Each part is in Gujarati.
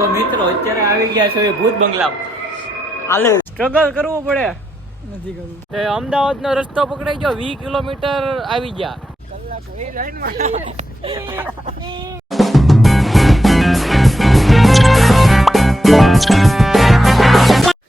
તો મિત્રો અત્યારે આવી ગયા છે ભૂત બંગલા હાલે. સ્ટ્રગલ કરવું પડે. નથી કરવું. તે અમદાવાદ નો રસ્તો પકડાઈ ગયો વીસ કિલોમીટર આવી ગયા. કલાક એ લાઈનમાં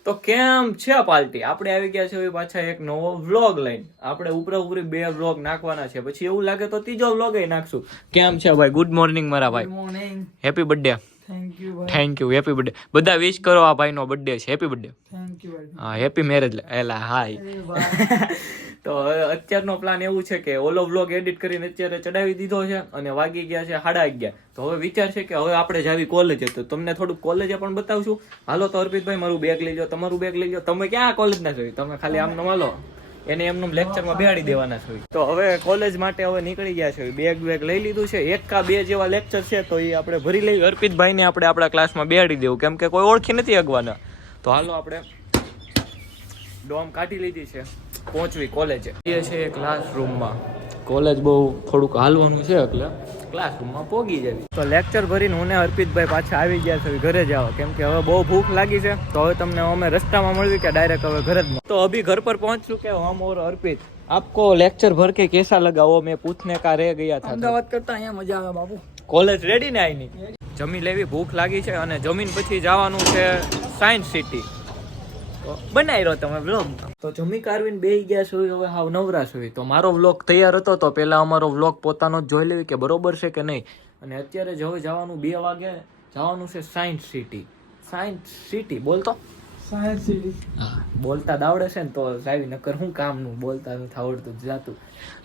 તો કેમ છે પાર્ટી આપણે આવી ગયા છે પાછા એક નવો વ્લોગ લઈને. આપણે ઉપરે ઉપરી બે વ્લોગ નાખવાના છે. પછી એવું લાગે તો ત્રીજો વ્લોગ નાખશું. કેમ છે ભાઈ? ગુડ મોર્નિંગ મારા ભાઈ. Morning happy birthday thank you thank you happy birthday બધા વિશ કરો આ ભાઈનો બર્થડે છે. હેપી બર્થડે થેન્ક યુ હા હેપી મેરેજ એલા હાય તો અત્યારનો પ્લાન એવું છે કે ઓલો વ્લોગ એડિટ કરીને અત્યારે ચડાવી દીધો છે અને વાગી ગયા છે સાડા અગિયાર. તો હવે વિચાર છે કે હવે આપણે જાવી કોલેજે તો તમને થોડુંક કોલેજે પણ બતાવશું. હાલો તો અર્પિતભાઈ મારું બેગ લઈ જાઓ તમારું બેગ લઈ જાઓ તમે ક્યાં કોલેજ ના જોયું તમે ખાલી આમનો માલો એને એમનું લેક્ચરમાં બેહાડી દેવાના છે તો હવે કોલેજ માટે હવે નીકળી ગયા છે. બેગ બેગ લઈ લીધું છે. એક કા બે જેવા લેક્ચર છે, તો એ આપણે ભરી લઈ અર્પિતભાઈને આપણે આપણા ક્લાસમાં બેહાડી દેવું. કેમ કે કોઈ ઓળખી નથી અગવાના. તો હાલો આપણે ડોમ કાઢી લીધી છે. પહોંચવી કોલેજે એ. છે ક્લાસરૂમમાં કોલેજ બહુ થોડુંક હાલવાનું છે એટલે ક્લાસરૂમમાં પોગી જવી. તો લેક્ચર ભરીને હું ને અર્પિતભાઈ પાછા આવી ગયા છે ઘરે જાઓ કેમ કે હવે બહુ ભૂખ લાગી છે તો હવે તમને અમે રસ્તામાં મળવી કે ડાયરેક્ટ હવે ઘરે જ તો અભી ઘર પર પહોંચ્યું કે હમ ઓર અર્પિત? આપકો લેક્ચર ભર કે કેસા લગાવો? મેં પૂછને કા રે ગયા था અમદાવાદ કરતા અહીંયા મજા આવે બાપુ. કોલેજ રેડી ને આઈની જમી લેવી ભૂખ લાગી છે અને જમીન પછી જવાનું છે સાયન્સ સિટી તો બનાવી રહ્યો તમે વ્લોગ તો જમી કારવીને બે ગયા છો હવે હાવ નવરા છો. તો મારો વ્લોગ તૈયાર હતો તો પહેલાં અમારો વ્લોગ પોતાનો જ જોઈ લેવી કે બરોબર છે કે નહીં. અને અત્યારે જ હવે જવાનું બે વાગે જવાનું છે સાયન્સ સિટી સાયન્સ સિટી બોલતો સાયન્સ સિટી હા બોલતા દાવડે છે ને તો જાવી નકર હું કામનું બોલતા નથી આવડતું જ જાતું.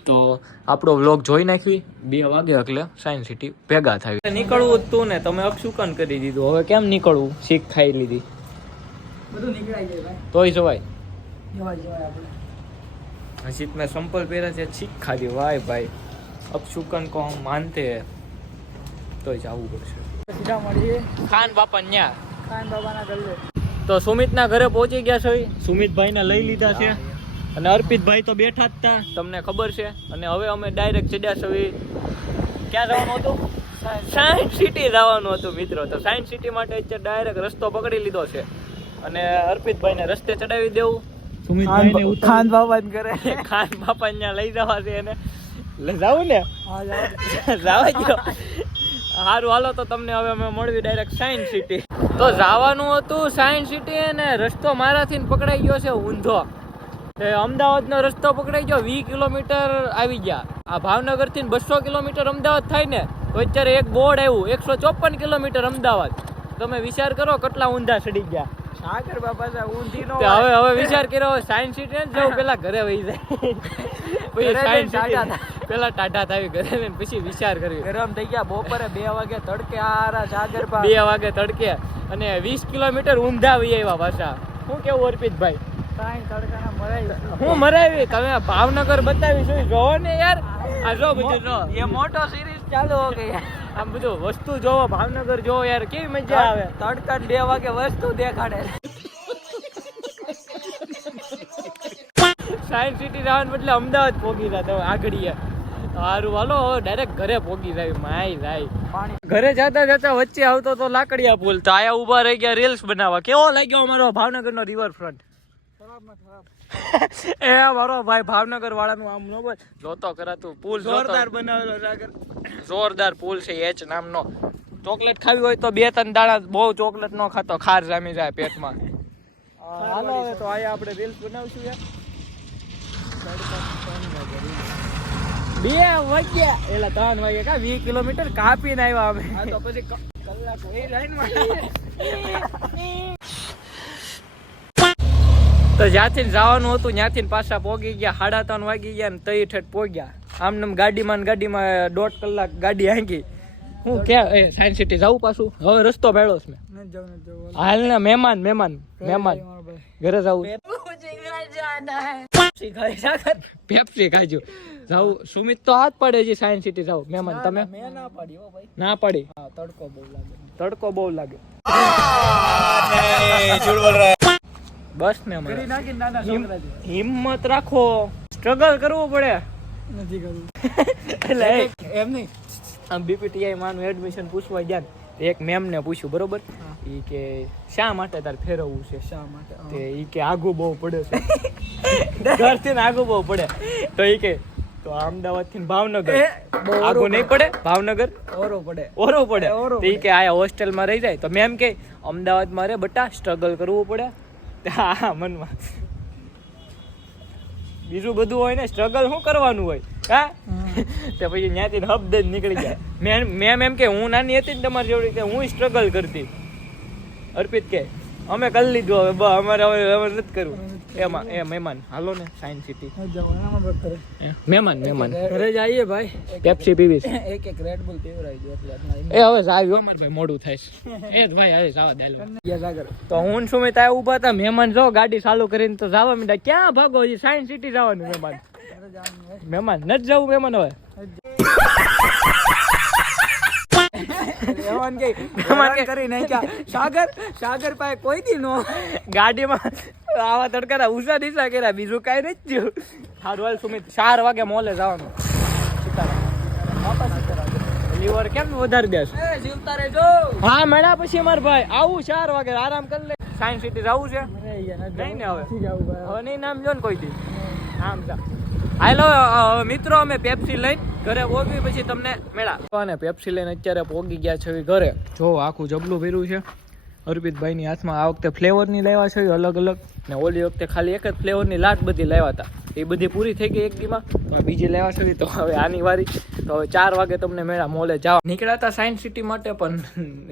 તો આપણો વ્લોગ જોઈ નાખવી બે વાગે એટલે સાયન્સ સિટી ભેગા થાય. નીકળવું હતું તું ને તમે અક્ષુકન કરી દીધું. હવે કેમ નીકળવું? શીખ ખાઈ લીધી. બધું નીકળાઈ જાય ભાઈ. તોય જોવાય જોવાય જોવાય આપણે. હજી મેં સંપલ પહેરા છે છીક ખાધી વાય ભાઈ. અક્ષુકન કો હમ માનતે હે. તોય જવું પડશે. સીધા મળીએ. ખાન બાપા ન્યા. ખાન બાબાના ગલ્લે. તો સુમિતના ઘરે પહોંચી ગયા છે સુમિતભાઈને લઈ લીધા છે. અને અર્પિતભાઈ તો બેઠા જ હતા તમને ખબર છે. અને હવે અમે ડાયરેક્ટ ચડ્યા છે ક્યાં જવાનું હતું? સાયન્સ સિટી જવાનું હતું મિત્રો. તો સાયન્સ સિટી માટે અત્યારે ડાયરેક્ટ રસ્તો પકડી લીધો છે. અને અર્પિતભાઈને રસ્તે ચડાવી દેવું. સુમિતભાઈને ખાન કરે ખાન બાપા ત્યાં લઈ જવા છે એને. લઈ જાવું ને. હા જાવા જો. સારું હાલો તો તમને હવે અમે મળવી ડાયરેક્ટ સાયન્સ સિટી તો જવાનું હતું સાયન્સ સિટી અને રસ્તો મારાથી પકડાઈ ગયો છે ઊંધો. તે અમદાવાદનો રસ્તો પકડાઈ ગયો વીસ કિલોમીટર આવી ગયા. આ ભાવનગરથી બસો કિલોમીટર અમદાવાદ થાય ને તો અત્યારે એક બોર્ડ આવ્યું એકસો ચોપન કિલોમીટર અમદાવાદ. તમે વિચાર કરો કેટલા ઊંધા ચડી ગયા. સાગર બાબા સા ઊંધી નો હવે હવે વિચાર કર્યો સાયન્સ સિટી ને જવું પેલા ઘરે વહી જાય. પછી સાયન્સ સિટી પેલા ટાટા થાવી ઘરે ને પછી વિચાર કર્યો. ગરમ થઈ ગયા બપોરે બે વાગે તડકે આરા સાગર બા બે વાગે તડકે અને વીસ કિલોમીટર ઊંધા વહી આવ્યા પાછા. શું કેવું અર્પિતભાઈ? ભાઈ તડકાના મરાય હું મરાવી તમે ભાવનગર બતાવીશું જોવો ને યાર? આ જો બધું જો. એ મોટો સિરીઝ ચાલુ હો ગઈ આમ બધું વસ્તુ જોવો ભાવનગર જોવો યાર કેવી મજા આવે. તડકા બે વાગે વસ્તુ દેખાડે. સાયન્સ સિટી જવાનું બદલે અમદાવાદ પોગી જાય તમે આગળ સારું હાલો ડાયરેક્ટ ઘરે પોગી જાય માય જાય ઘરે જતા જતા વચ્ચે આવતો તો લાકડિયા પુલ તો આયા ઊભા રહી ગયા રીલ્સ બનાવવા. કેવો લાગ્યો અમારો ભાવનગર નો રિવરફ્રન્ટ એ મારો ભાઈ ભાવનગર વાળાનું આમ નો બોલ. જોતો કરાતું પુલ જોરદાર બનાવેલો સાગર જોરદાર પુલ છે એચ નામનો. ચોકલેટ ખાવી હોય તો બે ત્રણ દાડા બહુ ચોકલેટ નો ખાતો ખાર જામી જાય પેટમાં. હાલો હવે તો આયા આપણે રીલ્સ બનાવશું યાર. બે વાગ્યા. એલા ત્રણ વાગ્યા કા? વીસ કિલોમીટર કાપીને આવ્યા અમે. તો પછી કલાક એ લાઈનમાં. તો જ્યાંથી જવાનું હતું ત્યાંથી પાછા પોગી ગયા સાડા ત્રણ વાગી ગયા ને તઈ ઠેઠ પોગ્યા. આમ ગાડીમાં ને ગાડીમાં દોઢ કલાક ગાડી હાંકી. હું કે એ સાયન્સ સિટી જાઉં પાછું? હવે રસ્તો ભેળો છે. હાલ ને મહેમાન મહેમાન મહેમાન. ઘરે જવું પેપ્સી ખાજો જાવ સુમિત તો હાથ પડે છે સાયન્સ સિટી જાવ મહેમાન તમે? ના પાડી હો ભાઈ. ના પાડી? તડકો બહુ લાગે. તડકો બહુ લાગે. બસ ને અમારે. હિંમત રાખો. સ્ટ્રગલ કરવું પડે. નથી કરવું. એટલે એમ નહીં. આમ બીપીટીઆઈ માનું એડમિશન પૂછવા ગયા એક મેમ ને પૂછ્યું બરોબર? ઈ કે શા માટે તાર ફેરવવું છે? શા માટે? તે ઈ કે આગું બહુ પડે છે. ઘરથી ને આગું બહુ પડે. તો ઈ કે તો અમદાવાદથી ભાવનગર. આગું નહીં પડે. ભાવનગર? ઓરો પડે. ઓરો પડે. તો ઈ કે આયા હોસ્ટેલમાં રહી જાય. તો મેમ કે અમદાવાદમાં રે બટા સ્ટ્રગલ કરવું પડે. હા, મનમાં. બીજું બધું હોય ને સ્ટ્રગલ શું કરવાનું હોય? હા? તો પછી ત્યાંથી હબદ જ નીકળી જાય. મેં મેમ એમ કે હું નાની હતી ને તમારી જોડે કે હું સ્ટ્રગલ કરતી. અર્પિત કે, અમે કરી લીધું હવે અમારે હવે હવે નથી કરવું. એમાં એ મહેમાન. હાલો ને સાયન્સ સિટી મહેમાન મહેમાન. ઘરે જઈએ ભાઈ. પેપ્સી પીવી એક એક રેડ બુલ પીવરાઈ દો એટલે એ હવે સાહેબ અમર ભાઈ મોડું થાય એ જ ભાઈ હવે સાવા દાયલો. તો હું ને સુમિત આ ઊભા હતા મહેમાન જો ગાડી ચાલુ કરીને તો જવા માંડ્યા. ક્યાં ભાગો હજી? સાયન્સ સિટી જવાનું મહેમાન. મહેમાન નથી જવું મહેમાન હવે. કે મહેમાન કે- હેરાન કરી નાખ્યા. સાગર સાગર પાસે કોઈ દી નો ગાડીમાં આવા તડકાના ઉષા નિશા કર્યા બીજું કાંઈ નથી થયું. સારું હાલ સુમિત ચાર વાગે મોલે જવાનું. લીવર કેમ વધારી દેશ? જીવતા રહેજો. હા મેળા પછી માર ભાઈ. આવું ચાર વાગે આરામ કરી લે. સાયન્સ સિટી જવું છે? નહીં ને હવે? હવે નહીં નામ લ્યો ને કોઈ દી આમ જા. હાલો મિત્રો અમે પેપ્સી લઈને ઘરે પોગી પછી તમને મેળા. અને પેપ્સી લઈને અત્યારે પોગી ગયા છે ઘરે. જો આખું જબલું ભર્યું છે. અર્પિતભાઈની હાથમાં આ વખતે ફ્લેવરની લાવ્યા છે અલગ અલગ. ને ઓલી વખતે ખાલી એક જ ફ્લેવરની લાટ બધી લાવ્યા હતા. એ બધી પૂરી થઈ ગઈ એક દીમાં. બીજી લાવ્યા છે તો હવે આની વારી. તો હવે ચાર વાગે તમને મેળા મોલે જાવ. નીકળ્યા હતા સાયન્સ સિટી માટે, પણ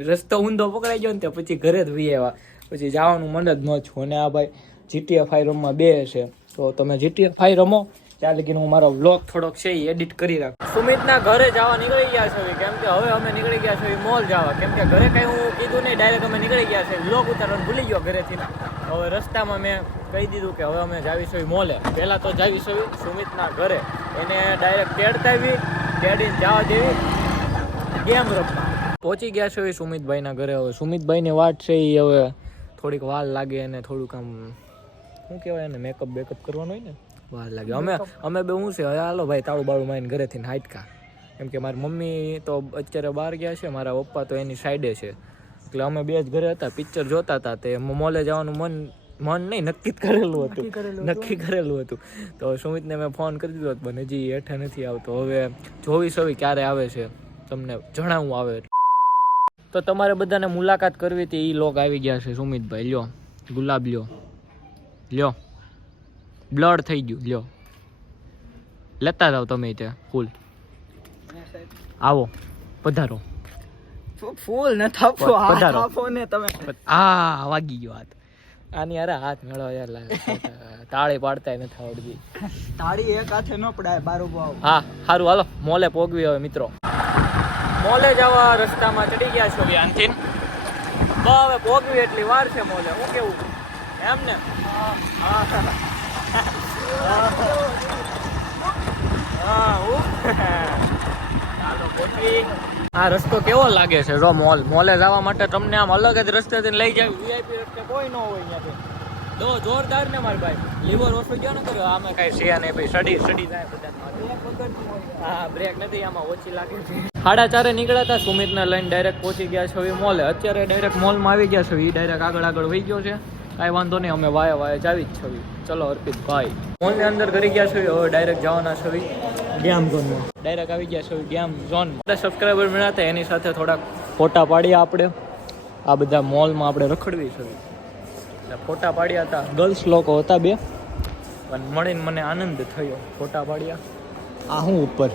રસ્તો ઊંધો પકડાઈ ગયો ને તે પછી ઘરે જ વી આવ્યા. પછી જવાનું મન જ ન છું અને આ ભાઈ જીટીએ ફાઈ રમવા બે છે. તો તમે જીટીએ ફાઈ રમો? ત્યાં લગીને હું મારો વ્લોગ થોડોક છે એ એડિટ કરી રાખું. સુમિતના ઘરે જવા નીકળી ગયા છે કેમ કે હવે અમે નીકળી ગયા છે મોલ જવા. કેમ કે ઘરે કઈ હું કીધું નહીં ડાયરેક્ટ અમે નીકળી ગયા છે. વ્લોગ ઉતારવાનું ભૂલી ગયો ઘરેથી. હવે રસ્તામાં મેં કહી દીધું કે હવે અમે જાવીશું મોલે પહેલાં તો જાવીશું સુમિતના ઘરે. એને ડાયરેક્ટ તેડતા આવી તેડીને જવા દેવી. ગેમ રમવા. પહોંચી ગયા છે સુમિતભાઈના ઘરે હવે. સુમિતભાઈની વાત છે એ હવે થોડીક વાર લાગે અને થોડુંક આમ, શું કહેવાય એને મેકઅપ બેકઅપ કરવાનું હોય ને? વાર લાગે. અમે અમે બે હું છે? હાલો ભાઈ તાળું બાળું મારીને ઘરેથી હાટકા કેમ કે મારી મમ્મી તો અત્યારે બહાર ગયા છે મારા પપ્પા તો એની સાઈડે છે. એટલે અમે બે જ ઘરે હતા પિક્ચર જોતા હતા તે. મોલે જવાનું મન મન નહીં નક્કી જ કરેલું હતું. નક્કી કરેલું હતું. તો સુમિતને મેં ફોન કરી દીધો પણ હજી હેઠે નથી આવતો. હવે જોવીસ હવે ક્યારે આવે છે તમને જણાવવું આવે. તો તમારે બધાને મુલાકાત કરવી હતી એ લોક આવી ગયા છે સુમિતભાઈ. લ્યો ગુલાબ લ્યો. લ્યો. બ્લડ થઈ ગયું. લ્યો. લેતા જાઓ તમે ત્યાં ફૂલ. આવો પધારો. ફૂલ ન થાપો હાથ પધારો. ને તમે. આ વાગી ગયો હાથ. આની અરે હાથ મેળો યાર. તાળી પાડતા નથી આવડતી. તાળી એક હાથે ન પડાય બારો બાવ હા સારું હાલો. મોલે પોગવી હવે મિત્રો. મોલે જવા રસ્તામાં ચડી ગયા છો વ્યાનથી. તો હવે પોગવી એટલી વાર છે મોલે. હું કેવું? એમ ને? હા હા. આ રસ્તો કેવો લાગે છે જો મોલ? મોલે જવા માટે તમને આમ અલગ જ રસ્તેથી લઈ જાય. વીઆઈપી રસ્તે કોઈ ન હોય અહીંયા તો. જોરદાર ને મારા ભાઈ. લીવર ઓછું ગયો કર્યો? આમાં કાંઈ છે નહીં ભાઈ. સડી સડી જાય હા બ્રેક નથી, આમાં ઓછી લાગે છે. ચારે નીકળ્યા હતા સુમિતને લઈને ડાયરેક્ટ પહોંચી ગયા છે મોલે. અત્યારે ડાયરેક્ટ મોલમાં આવી ગયા છે. એ ડાયરેક્ટ આગળ આગળ વહી ગયો છે. કાંઈ વાંધો નહીં અમે વાયા વાયા જાવી જ છવી. ચલો અર્પિત ભાઈ મોલની અંદર કરી ગયા છે હવે ડાયરેક્ટ જવાના છવી. ગેમ ઝોનમાં ડાયરેક્ટ આવી ગયા છે ગેમ ઝોનમાં આપણે સબસ્ક્રાઈબર મળ્યા હતા એની સાથે થોડાક ફોટા પાડ્યા આપણે. આ બધા મોલમાં આપણે રખડવી છે એટલે ફોટા પાડ્યા હતા. ગર્લ્સ લોકો હતા બે. પણ મળીને મને આનંદ થયો ફોટા પાડ્યા. આ હું ઉપર?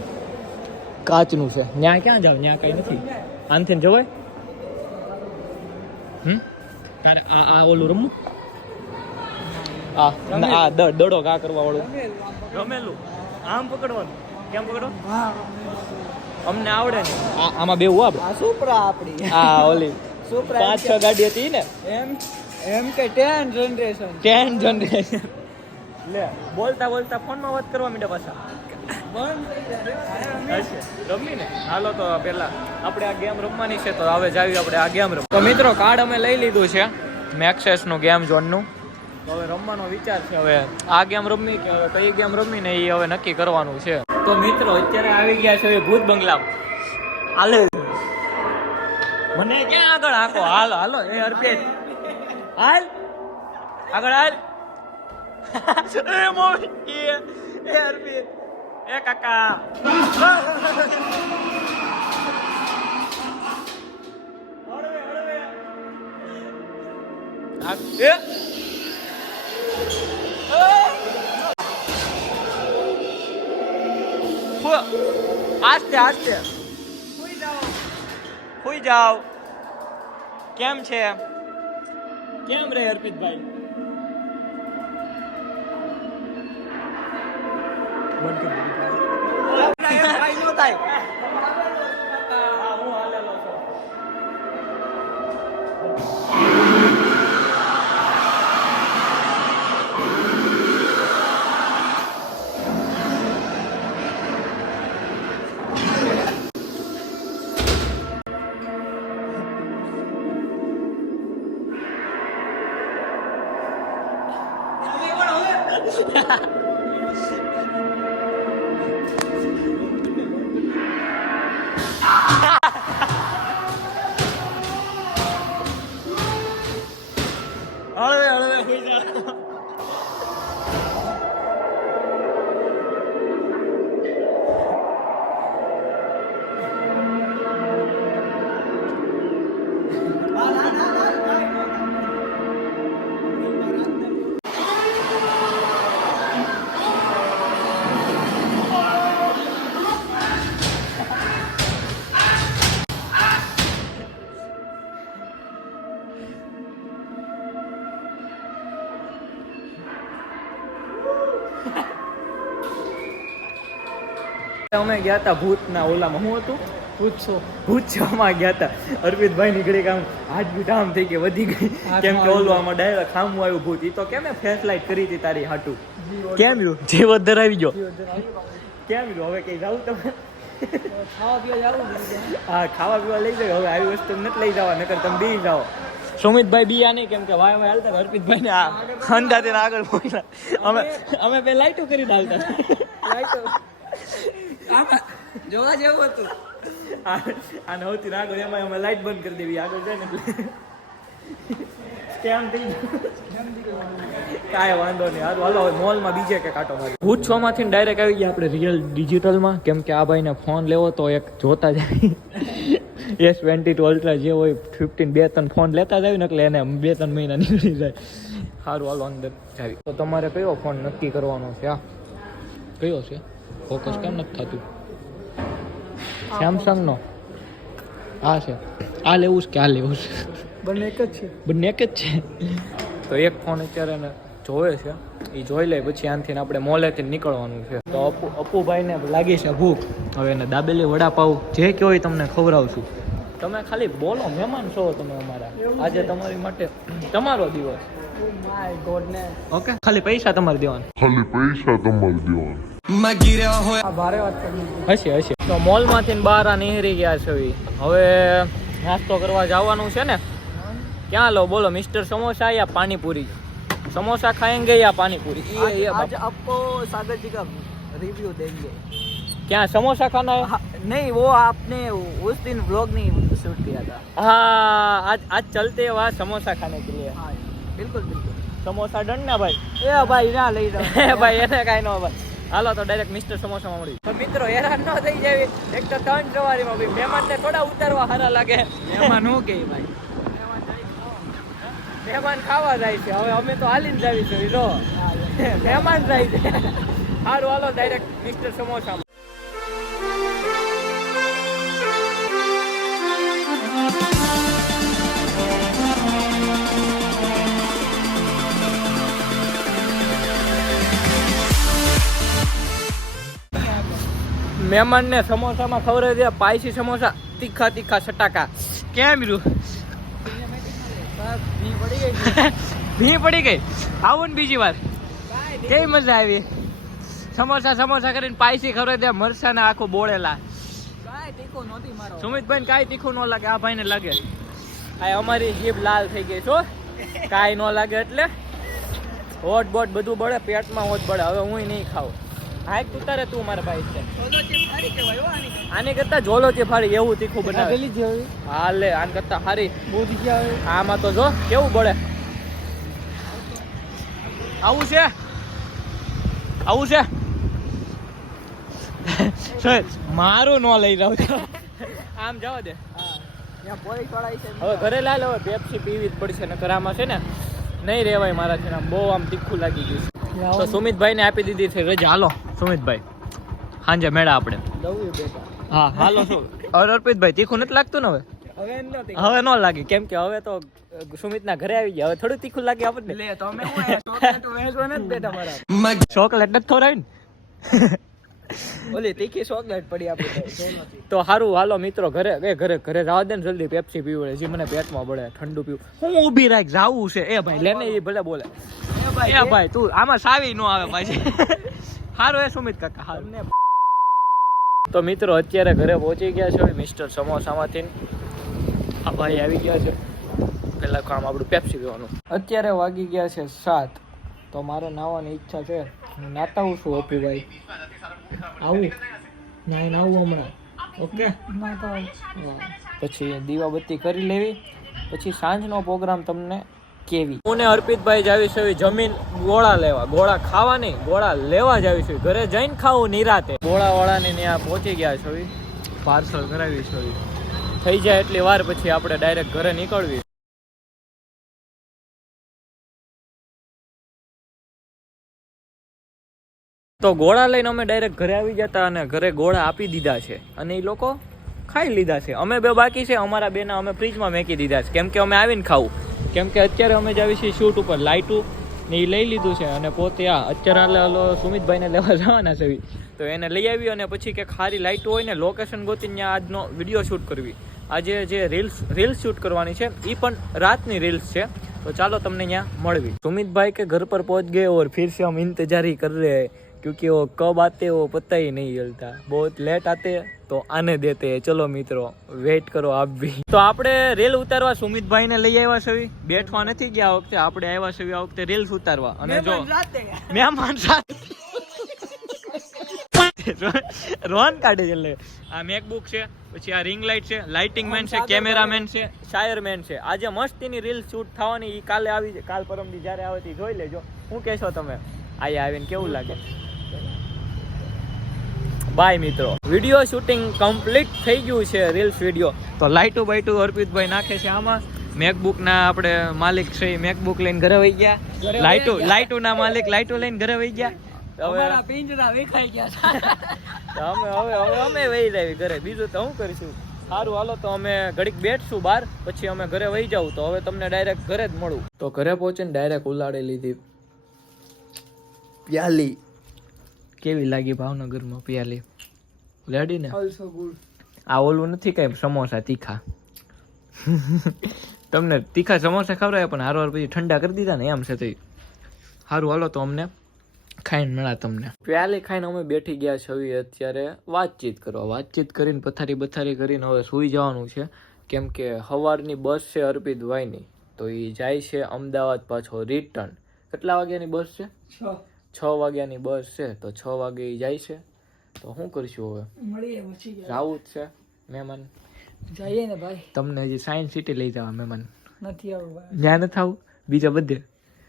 કાચનું છે. ત્યાં ક્યાં જાવ? ત્યાં કઈ નથી. આનથી જવાય? હમ? તારે આ આ ઓલું રમવું? આ આ દડો ગા કરવા વાળું. રમેલું. આમ પકડવાનું. કેમ પકડો? અમને આવડે ને આમાં બે આપણે. આ સુપરા આપણી હા ઓલી સુપરા પાંચ છ ગાડી હતી ને. એમ એમ કે ટેન જનરેશન ટેન જનરેશન લે બોલતા બોલતા ફોનમાં વાત કરવા માંડ્યા પાછા. રમી ને? હાલો તો પેલા આપણે આ ગેમ રમવાની છે તો હવે જાવી આપણે આ ગેમ રમ તો મિત્રો કાર્ડ અમે લઈ લીધું છે. મેક્સેસનું ગેમ ઝોનનું. હવે રમવાનો વિચાર છે હવે. આ ગેમ રમવી કે હવે કઈ ગેમ રમવી ને એ હવે નક્કી કરવાનું છે. તો મિત્રો, અત્યારે આવી ગયા છે ભૂત બંગલા હાલે. મને ક્યાં આગળ આખો હાલો હાલો, એ અર્પિત હાલ. આગળ હાલ. એ મોવી એ અર્પિત એ કાકા. આ- આસ્તે આસ્તે સુઈ જાઓ. કેમ છે? કેમ રે અર્પિતભાઈ? કાંઈ નો અમે ગયા હતા ભૂતના ઓલામાં. શું હતું? પૂછો ભૂતમાં ગયા હતા અરવિંદભાઈ નીકળી ગયા હાથ બીટ આમ થઈ ગઈ વધી ગઈ. કેમ કે ઓલું આમાં ડાયરેક્ટ ખામું આવ્યું ભૂત. એ તો કેમ ફેસ લાઇટ કરી હતી તારી હાટું? કેમ રહ્યું? જીવ ધરાવી ગયો. કેમ રહ્યું? હવે કઈ જાવું તમે? ખાવા પીવા જવું હા ખાવા પીવા લઈ જાય હવે આવી વસ્તુ નથી લઈ જવા. નકર તમે બી જાઓ. સુમિતભાઈ બીયા નહીં કેમ કે વાય વાય હાલતા હર્પિતભાઈ ને આ તેના આગળ પહોંચ્યા અમે અમે બે લાઈટો કરી ડાલતા જોવા જેવું હતું. આ નહોતી ના કરી એમાં અમે લાઈટ બંધ કરી દેવી. આગળ જાય ને એટલે સ્કેમ થઈ કાંઈ વાંધો નહીં. હારું હાલો મોલમાં બીજે કે કાંટો મારી પૂછવામાંથી ડાયરેક્ટ આવી ગયા આપણે રિયલ ડિજિટલમાં કેમ કે આ ભાઈને ફોન લેવો તો એક જોતા જાય. એસ ટ્વેન્ટી ટુ અલ્ટ્રા જે હોય ફિફ્ટીન બે ત્રણ ફોન લેતા જાય ને એટલે એને બે ત્રણ મહિના નીકળી જાય. સારું હાલો અંદર જાવી તો તમારે કયો ફોન નક્કી કરવાનો છે? આ? કયો છે? ફોકસ કેમ નથી થતું? સેમસંગ નો આ છે. આ લેવું છે કે આ લેવું છે? બંને એક જ છે. બંને એક જ છે? તો એક ફોન અત્યારે એને જોવે છે. એ જોઈ લે પછી આનથી આપણે મોલેથી નીકળવાનું છે. તો અપુ અપુભાઈને લાગી છે ભૂખ. હવે એને દાબેલી વડાપાવ જે કયો એ તમને ખવડાવશું. તમે ખાલી બોલો મહેમાન છો તમે અમારા. આજે તમારી માટે તમારો દિવસ. માય ગોડ ઓકે ખાલી પૈસા તમારે દેવાના. ખાલી પૈસા તમારે દેવાના. હશે હશે તો મોલમાંથી ને બહાર આ નીકળી ગયા છે ઈ. હવે નાસ્તો કરવા જવાનું છે ને ક્યાં લો બોલો મિસ્ટર સમોસા યા પાણીપુરી समोसा खाएंगे या पानीपुरी ये ये आज, आज बाप- आपको सागर जी का रिव्यू देंगे क्या समोसा खाना है हाँ, नहीं वो आपने उस दिन व्लॉग नहीं शूट किया था हाँ आज आज चलते हैं वहाँ समोसा खाने के लिए हाँ बिल्कुल बिल्कुल સમોસા ડન ને ભાઈ એ ભાઈ ના લઈ જાઓ ભાઈ એને કાંઈ ન ભાઈ હાલો તો ડાયરેક્ટ મિસ્ટર સમોસામાં મળી. તો મિત્રો હેરાન ન થઈ જાય એક તો ત્રણ સવારીમાં ભાઈ મહેમાનને થોડા ઉતારવા સારા લાગે. મહેમાન નો કે ભાઈ? મહેમાન ખાવા જાય છે. હવે અમે તો હાલીને ને જાવી જો મહેમાન જાય છે. સારું હાલો ડાયરેક્ટ મિસ્ટર સમોસા મહેમાનને સમોસામાં ખવડાવી દે, પાયસી સમોસા, તીખા તીખા સટાકા. કેમ રહ્યું ભી પડી ગઈ. આવું ને બીજી વાર. કેવી મજા આવી? સમોસા સમોસા કરીને પાયસી ખવડાવી દે મરસા ને આખું બોળેલા. સુમિતભાઈ કાંઈ તીખું ન લાગે, આ ભાઈને લાગે. આ અમારી જીભ લાલ થઈ ગઈ છો કાંઈ ન લાગે એટલે. હોટ બોટ બધું બળે, પેટમાં હોટ બળે. હવે હું નહીં ખાઉં હાઈક ઉતારે તું મારા ભાઈ છે. આની. કરતા જોલો છે ફાળી એવું તીખું બનાવે. પેલી જ હા લે આને કરતા હારી. આમાં તો જો કેવું બળે. આવું છે. આવું છે. સાહેબ, મારું ન લઈ રહ્યો છું. આમ જવા દે. હવે ઘરે લાલ હવે પેપ્સી પીવી જ પડશે નકર આમાં છે ને નહીં રહેવાય મારા છે બહુ આમ તીખું લાગી ગયું છે. તો સુમિતભાઈ ને આપી દીધી છે રજા હાલો સુમિતભાઈ. સાંજે મેળા આપણે. હા હાલો શું? અરે અર્પિતભાઈ તીખું નથી લાગતું ને હવે? હવે ન લાગે. કેમ કે હવે તો સુમિતના ઘરે આવી ગયા. હવે થોડું તીખું લાગે આપણને. લે તો અમે ચોકલેટ નથી ખવડાવી ને ઓલી તીખી ચોકલેટ પડી આપી તો સારું હાલો મિત્રો ઘરે એ ઘરે ઘરે જવા દે ને જલ્દી પેપ્સી પીવડે જે મને પેટમાં બળે ઠંડુ પીવું. હું ઊભી રાખ જાવું છે. એ ભાઈ લેને એ ભલે બોલે. એ ભાઈ, તું આમાં સાવી ન આવે પાછી. સારું એ સુમિત કાકા હારું. તો મિત્રો અત્યારે ઘરે પહોંચી ગયા છે મિસ્ટર સમોસામાંથી. આ ભાઈ આવી ગયા છે. પહેલાં કામ આપણું પેપ્સી પીવાનું. અત્યારે વાગી ગયા છે સાત. તો મારે નાવાની ઈચ્છા છે. હું નાતા હું છું ઓપી ભાઈ આવું. નાઈને આવું હમણાં. ઓકે? પછી દીવાબત્તી કરી લેવી. પછી સાંજનો પ્રોગ્રામ તમને કેવી. હું ને અર્પિતભાઈ જાવી છે જમીન ગોળા લેવા. ગોળા ખાવા નહીં ગોળા લેવા જાવી છે. ઘરે જઈને ખાવું નિરાતે. ગોળા વાળાને ત્યાં પહોંચી ગયા છે. પાર્સલ કરાવી છે. થઈ જાય એટલી વાર પછી આપણે ડાયરેક્ટ ઘરે નીકળવી. તો ગોળા લઈને અમે ડાયરેક્ટ ઘરે આવી જતા અને ઘરે ગોળા આપી દીધા છે. અને એ લોકો ખાઈ લીધા છે. અમે બે બાકી છે. અમારા બેના અમે ફ્રીજમાં મેકી દીધા છે. કેમ કે અમે આવીને ખાવું. કેમ કે અત્યારે અમે જ છીએ શૂટ ઉપર લાઇટું ને એ લઈ લીધું છે. અને પોતે આ અત્યારે હાલો સુમિતભાઈને લેવા જવાના છે. તો એને લઈ આવી અને પછી કે ખારી લાઇટું હોય ને લોકેશન ગોતીને આજનો વીડિયો શૂટ કરવી. આજે જે રીલ્સ રીલ્સ શૂટ કરવાની છે એ પણ રાતની રીલ્સ છે. તો ચાલો તમને ત્યાં મળવી. સુમિતભાઈ કે ઘર પર પહોંચ ગયો ઓર ફિર સે અમે ઇંતજારી કર રહે क्योंकि वो कब आते हैं वो पता ही नहीं चलता बहुत लेट आते हैं तो आने देते हैं चलो મિત્રો વેઇટ કરો આપ ભી તો આપણે રેલ ઉતારવા સુમિતભાઈને લઈ આવ્યા છે બેઠવા નથી ગયા આ વખતે આપણે આવ્યા છે આ વખતે રેલ્સ ઉતારવા અને જો મહેમાન રાતે ગયા. મહેમાન સાથે રોન કાઢે છે એટલે આ મેકબુક છે પછી આ રિંગ લાઇટ છે લાઇટિંગ મેન છે કેમેરામેન છે શાયરમેન છે આજે મસ્તીની રીલ શૂટ થવાની ઈ કાલે આવી છે કાલ પરમદી જ્યારે આવે તે જોઈ લેજો શું કહેશો તમે આયા આવીને કેવું લાગે બાય મિત્રો. વીડિયો શૂટિંગ કમ્પ્લીટ થઈ ગયું છે રીલ્સ વીડિયો તો લાઇટું બાઇટું અર્પિતભાઈ નાખે છે આમાં. મેકબુક ના આપણે માલિક છે મેકબુક લઈને ઘરે વહી ગયા. લાઇટો વહી ગયા. લાઇટો ના માલિક લાઇટો લઈને ઘરે વહી ગયા. અમારા પિંજરા વેખાઈ ગયા અમે હવે હવે અમે વહી જાવી ઘરે. બીજું તો હું કરીશું? સારું હાલો તો અમે ઘડીક બેઠશું બહાર પછી અમે ઘરે વહી જાવ તો હવે તમને ડાયરેક્ટ ઘરે જ મળું. તો ઘરે પહોંચીને ડાયરેક્ટ ઉલાડી લીધી. પ્યાલી. કેવી લાગી ભાવનગરમાં પ્યાલી? રેડી ને આ ઓલું નથી કઈ સમોસા તીખા. તમને તીખા સમોસા ખવડાવે પણ હારો પછી ઠંડા કરી દીધા ને એમ છે તો સારું હાલો તો અમને ખાઈને મળ્યા તમને. પ્યાલે ખાઈને અમે બેઠી ગયા છવી અત્યારે વાતચીત કરવા. વાતચીત કરીને પથારી બથારી કરીને હવે સૂઈ જવાનું છે. કેમ કે સવારની બસ છે અર્પિત ભાઈની તો એ જાય છે અમદાવાદ પાછો રિટર્ન કેટલા વાગ્યાની બસ છે? છ. છ વાગ્યાની બસ છે તો છ વાગે એ જાય છે. તો શું કરશું હવે? મળીએ પછી ગયા. છે મહેમાન. જઈએ ને ભાઈ. તમને હજી સાયન્સ સિટી લઈ જવા મહેમાન. નથી આવું જ્યાં નથી આવું બીજા બધે.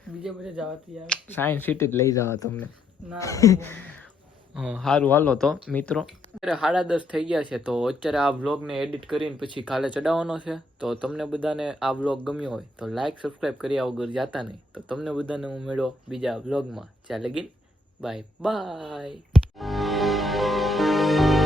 બીજા બધે જવાતી યાર સાયન્સ સિટી જ લઈ જવા તમને. ના સારું હાલો તો મિત્રો. અત્યારે સાડા દસ થઈ ગયા છે તો અત્યારે આ વ્લોગને એડિટ કરીને પછી કાલે ચડાવવાનો છે. તો તમને બધાને આ વ્લોગ ગમ્યો હોય તો લાઇક સબસ્ક્રાઈબ કર્યા વગર જાતા નહીં. તો તમને બધાને હું મળ્યો બીજા વ્લોગમાં ચાલે લગી બાય બાય Música